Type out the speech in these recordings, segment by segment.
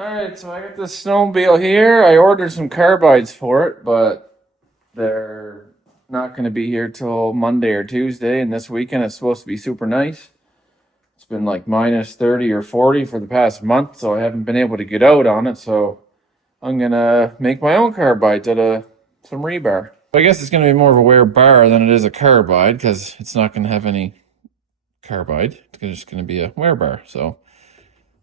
Alright, so I got this snowmobile here. I ordered some carbides for it, but they're not going to be here till Monday or Tuesday, and this weekend it's supposed to be super nice. It's been like minus 30 or 40 for the past month, so I haven't been able to get out on it, so I'm going to make my own carbides out of some rebar. I guess it's going to be more of a wear bar than it is a carbide, because it's not going to have any carbide. It's just going to be a wear bar, so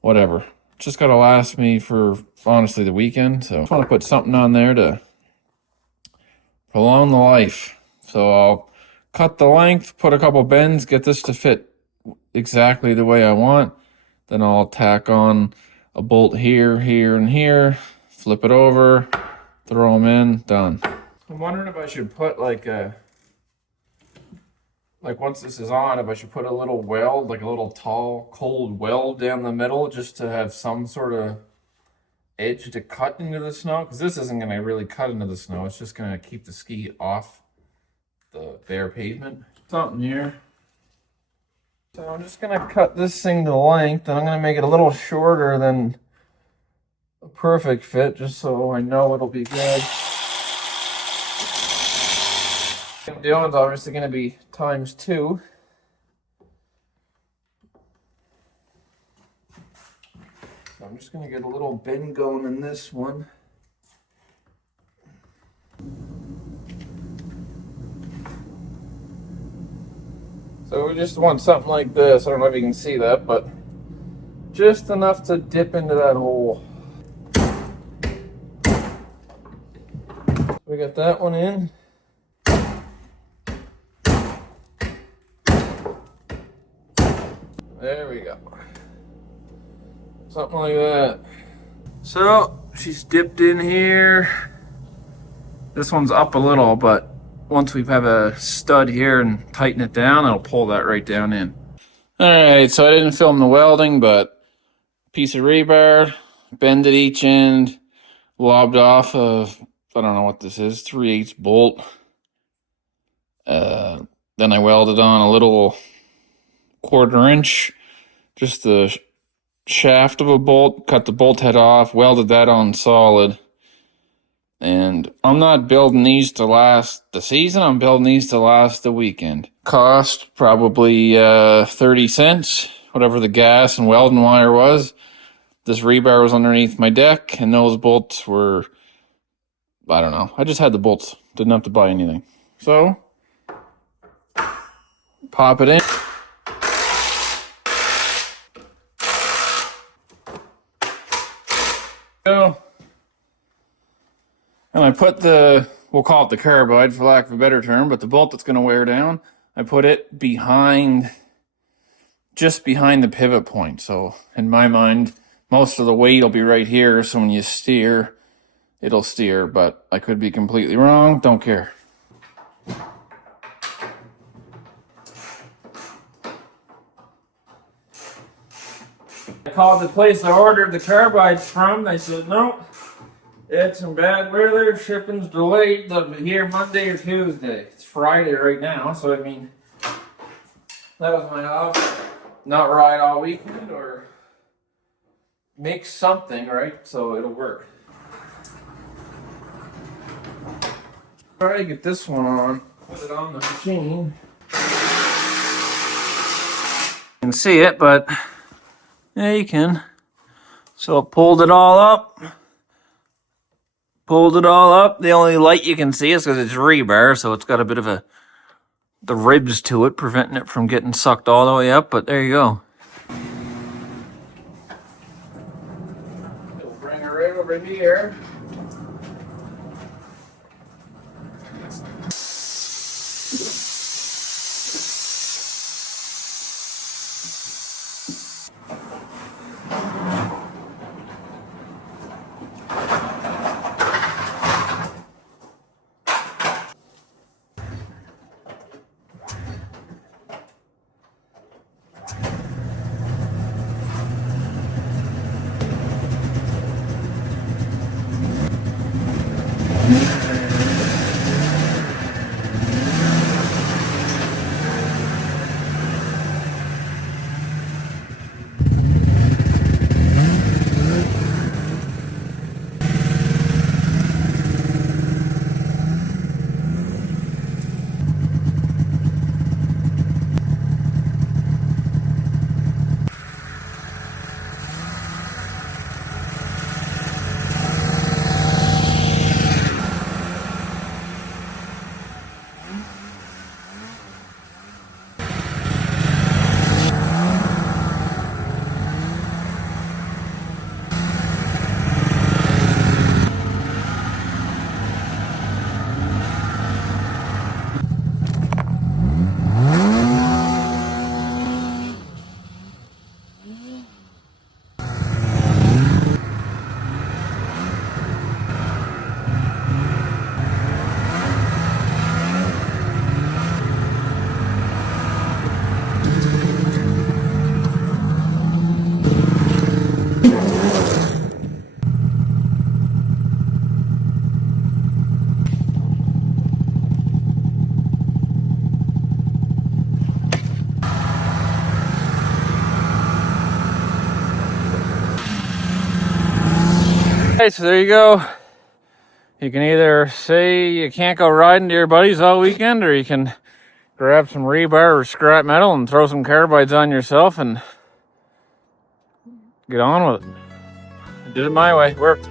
whatever. Just gotta last me for, honestly, the weekend. So I just want to put something on there to prolong the life. So I'll cut the length, put a couple bends, get this to fit exactly the way I want. Then I'll tack on a bolt here, here, and here, flip it over, throw them in, done. I'm wondering if I should put like once this is on, if I should put a little weld, like a little tall, cold weld down the middle, just to have some sort of edge to cut into the snow. Because this isn't going to really cut into the snow. It's just going to keep the ski off the bare pavement. Something here. So I'm just going to cut this thing to length, and I'm going to make it a little shorter than a perfect fit, just so I know it'll be good. What I'm doing is obviously going to be ×2. So I'm just going to get a little bend going in this one. So we just want something like this. I don't know if you can see that, but just enough to dip into that hole. We got that one in. There we go. Something like that. So she's dipped in here. This one's up a little, but once we have a stud here and tighten it down, it'll pull that right down in. Alright, so I didn't film the welding, but piece of rebar, bend at each end, lobbed off of, I don't know what this is, 3/8 bolt. Then I welded on a little 1/4 inch, just the shaft of a bolt, cut the bolt head off, welded that on solid. And I'm not building these to last the season, I'm building these to last the weekend. Cost probably 30 cents, whatever the gas and welding wire was. This rebar was underneath my deck, and those bolts were, I don't know, I just had the bolts, didn't have to buy anything. So, pop it in. Go. And I put the, we'll call it the carbide for lack of a better term, but the bolt that's going to wear down, I put it behind, just behind the pivot point. So in my mind, most of the weight will be right here, so when you steer, it'll steer, but I could be completely wrong, don't care. I called the place I ordered the carbides from. They said, no, it's some bad weather. Shipping's delayed. They'll be here Monday or Tuesday. It's Friday right now, so I mean, that was my option. Not ride all weekend or make something, right? So it'll work. Try to get this one on. Put it on the machine. You can see it, but yeah, you can. So pulled it all up. Pulled it all up. The only light you can see is because it's rebar, so it's got a bit of the ribs to it, preventing it from getting sucked all the way up, but there you go. We'll bring her right over here. So there you go. You can either say you can't go riding to your buddies all weekend, or you can grab some rebar or scrap metal and throw some carbides on yourself and get on with it. I did it my way. Worked.